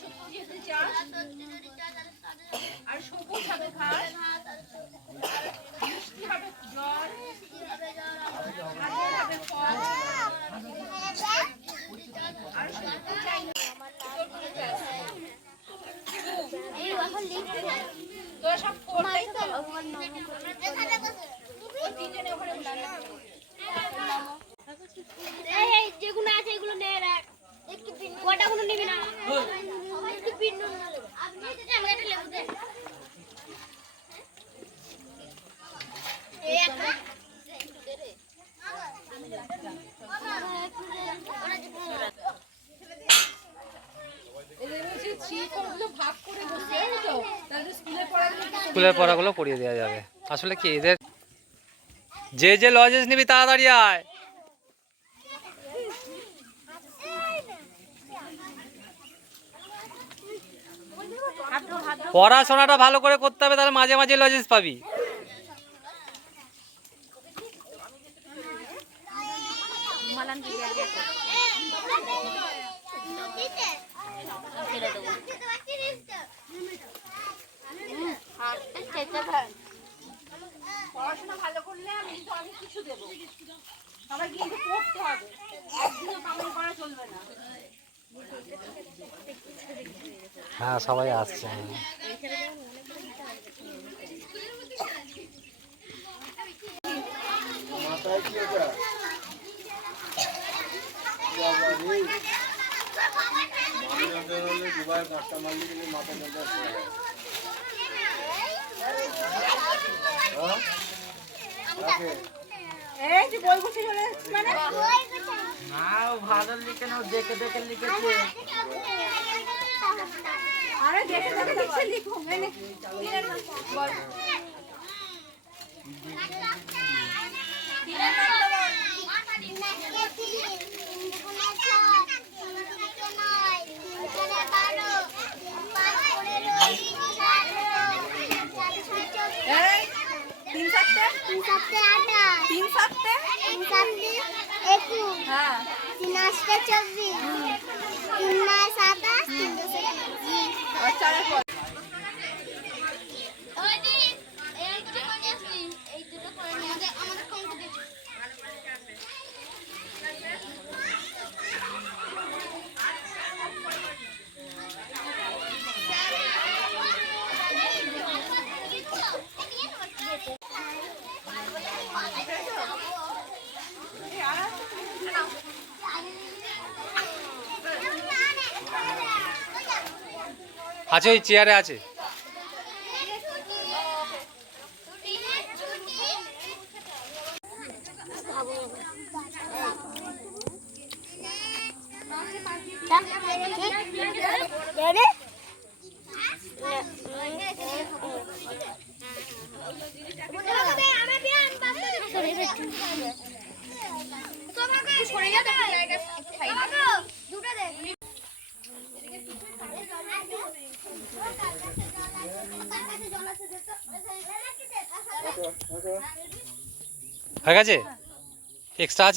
শুক্তো যেতে চাস আর সবুজ হবে ঘাস, মিষ্টি হবে জল, হবে ফল আর শুক্তো চাই না। তো সব করতেই তো তিনজনে ওখানে যেগুলো আছে এগুলো নিয়ে রাখ, কটা গুলো নিবি না? স্কুলের পড়াগুলো পড়িয়ে দেওয়া যাবে। আসলে কি এদের যে যে লজেস নিবি তাড়াতাড়ি আয়। পড়াশোনাটা ভালো করে করতে হবে, তাহলে মাঝে মাঝে লজেস পাবি। পড়াশোনা ভালো করলে আমি তো অনেক কিছু দেবো, সবাই কিন্তু পড়তে হবে, একদিনও কামাই করা চলবে না। হ্যাঁ সবাই আসছে। ভালো লিখে নাও, দেখে দেখে লিখেছে। আরে দেখে দেখে লিখছে, লিখো মানে আছে ওই চেয়ারে আছে। হয়ে গেছে, এক্সট্রা আছে।